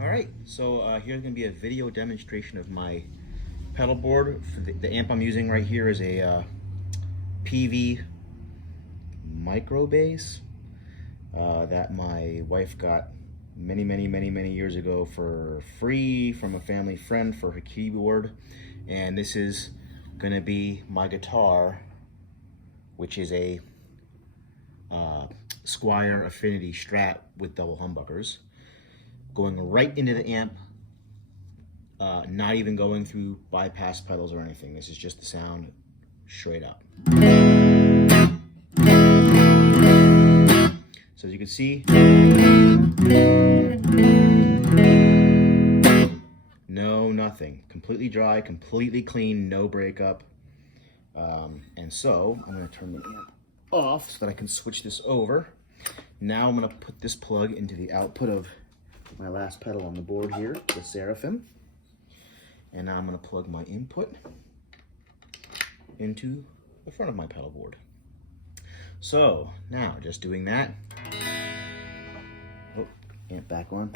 Alright, so here's going to be a video demonstration of my pedal board. For the amp I'm using right here is a PV micro bass that my wife got many years ago for free from a family friend for her keyboard. And this is going to be my guitar, which is a Squier Affinity Strat with double humbuckers, going right into the amp, not even going through bypass pedals or anything. This is just the sound straight up. So as you can see, no, nothing. Completely dry, completely clean, no breakup. And so I'm going to turn the amp off so that I can switch this over. Now I'm going to put this plug into the output of my last pedal on the board here, the Seraphim. And now I'm going to plug my input into the front of my pedal board. So now just doing that. Oh, amp back on.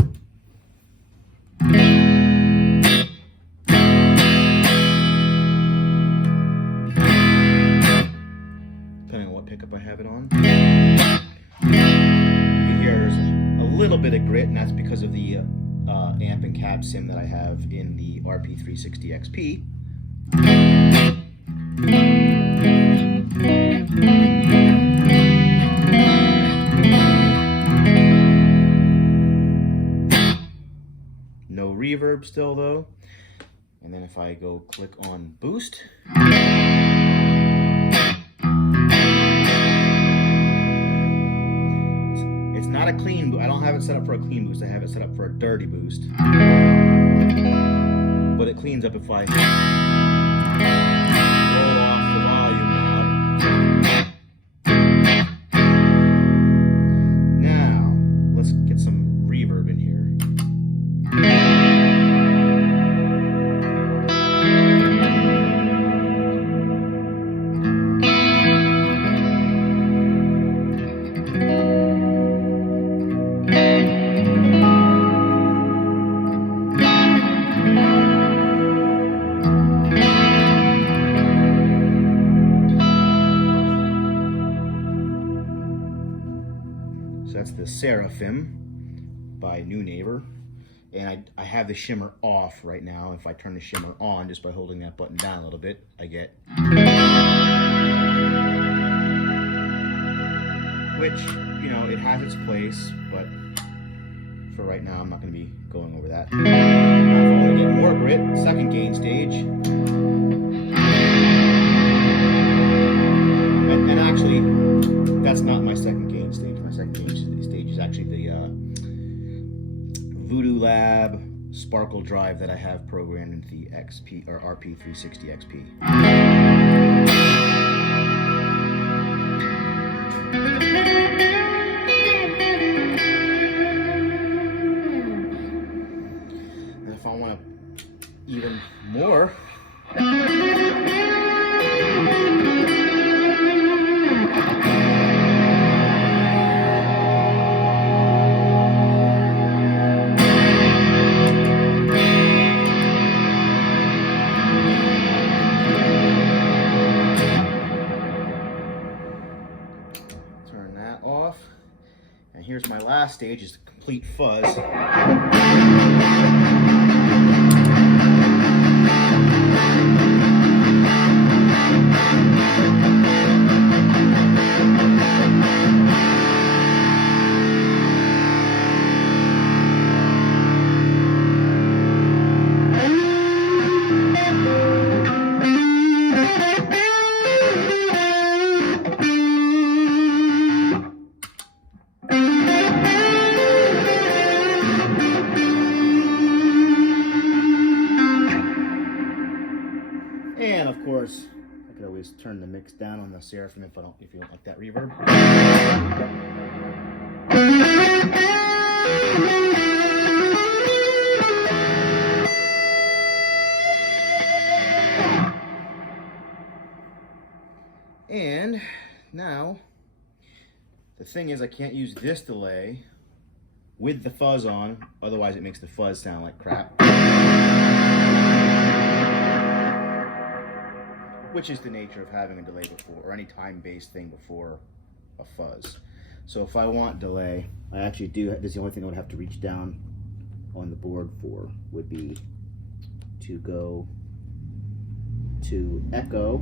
Depending on what pickup I have it on. You can hear there's a little bit of grit, and that's because of the amp and cab sim that I have in the RP360 XP. No reverb still though. And then if I go click on boost, it's not a clean boost. I don't have it set up for a clean boost. I have it set up for a dirty boost. But it cleans up if I roll off the volume knob. Now, let's get some reverb in here. So that's the Seraphim by Neunaber. And I have the shimmer off right now. If I turn the shimmer on just by holding that button down a little bit, I get, which, you know, it has its place, but for right now I'm not going to be going over that. Now if I want to get more grit, second gain stage. And actually, that's not my second gain stage. My second gain stage is actually the Voodoo Lab Sparkle Drive that I have programmed into the XP or RP360 XP. And if I want to even more, turn that off. And here's my last stage, is the complete fuzz. And of course, I could always turn the mix down on the Seraphim if you don't like that reverb. And now, the thing is I can't use this delay with the fuzz on, otherwise it makes the fuzz sound like crap. Which is the nature of having a delay before, or any time-based thing before a fuzz. So if I want delay, I actually do, this is the only thing I would have to reach down on the board for, would be to go to echo.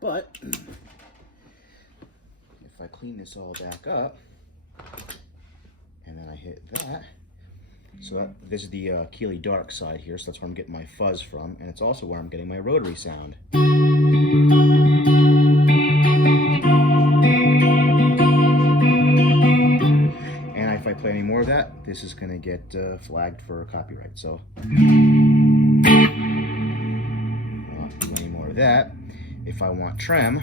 But if I clean this all back up and then I hit that, so this is the Keeley dark side here, so that's where I'm getting my fuzz from, and it's also where I'm getting my rotary sound. And if I play any more of that, this is going to get flagged for copyright. So I won't do any more of that. If I want trem,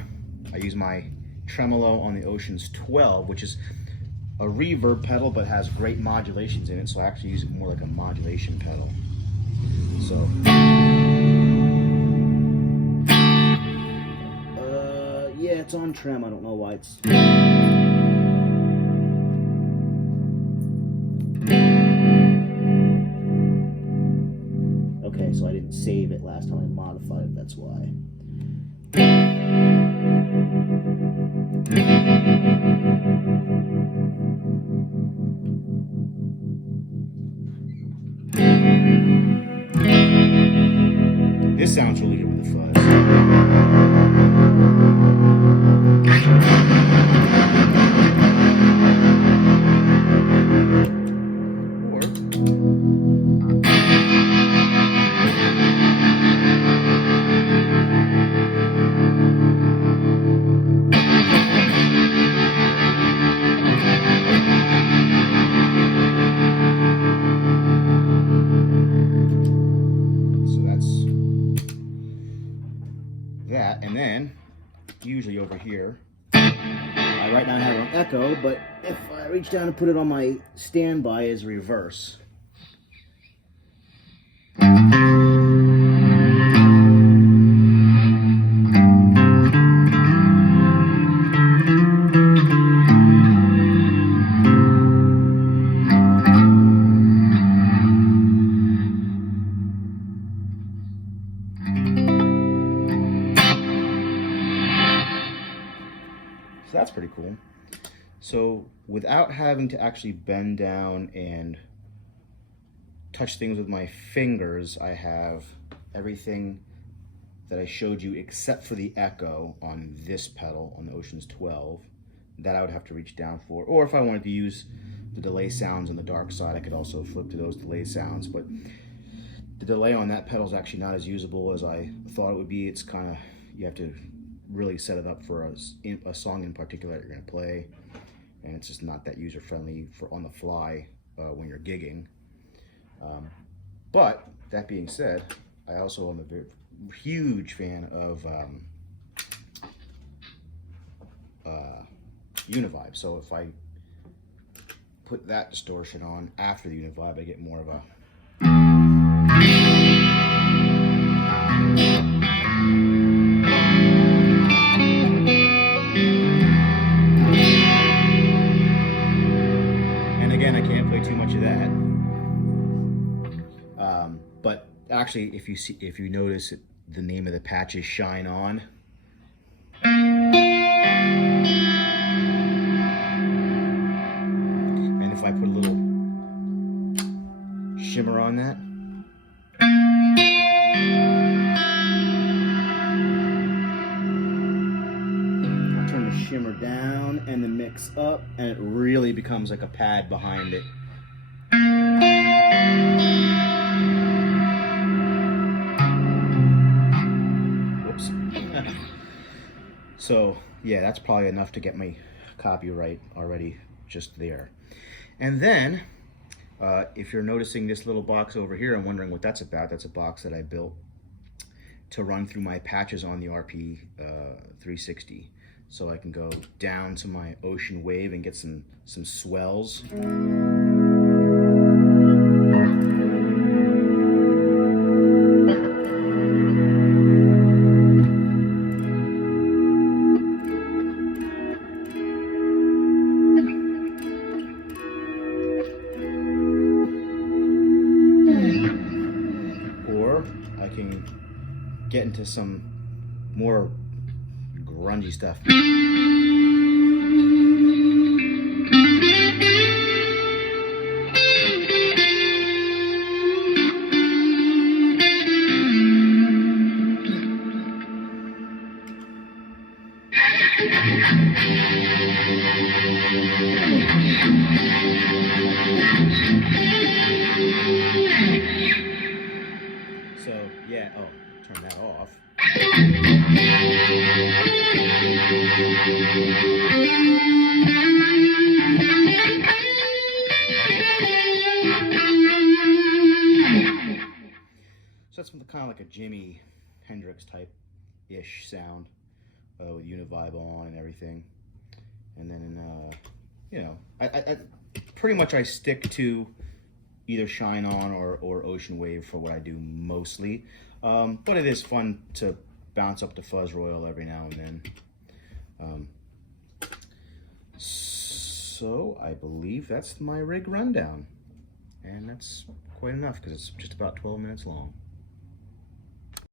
I use my tremolo on the Oceans 12, which is a reverb pedal but has great modulations in it, so I actually use it more like a modulation pedal. So yeah, it's on trem. I don't know why it's okay, so I didn't save it last time I modified it, that's why. This sounds really good with the fuzz. That, and then usually over here I right now have it on echo, but if I reach down and put it on my standby is reverse. So that's pretty cool. So without having to actually bend down and touch things with my fingers, I have everything that I showed you except for the echo on this pedal on the Oceans 12 that I would have to reach down for. Or if I wanted to use the delay sounds on the dark side, I could also flip to those delay sounds. But the delay on that pedal is actually not as usable as I thought it would be. It's kind of, you have to really set it up for a song in particular that you're going to play, and it's just not that user friendly for on the fly when you're gigging. But that being said, I also am a very huge fan of Univibe. So if I put that distortion on after the Univibe, I get more of a too much of that, but actually, if you notice, the name of the patch is Shine On. And if I put a little shimmer on that, I'll turn the shimmer down and the mix up, and it really becomes like a pad behind it. Whoops. So yeah, that's probably enough to get me copyright already just there. And then, if you're noticing this little box over here and wondering what that's about, that's a box that I built to run through my patches on the RP 360. So I can go down to my ocean wave and get some swells. Or I can get into some more grungy stuff. So yeah, oh, turn that off. So that's kind of like a Jimi Hendrix type-ish sound with Univibe on and everything. And then, you know, I pretty much I stick to either Shine On or Ocean Wave for what I do mostly. But it is fun to bounce up the Fuzz Royal every now and then. So I believe that's my rig rundown. And that's quite enough because it's just about 12 minutes long.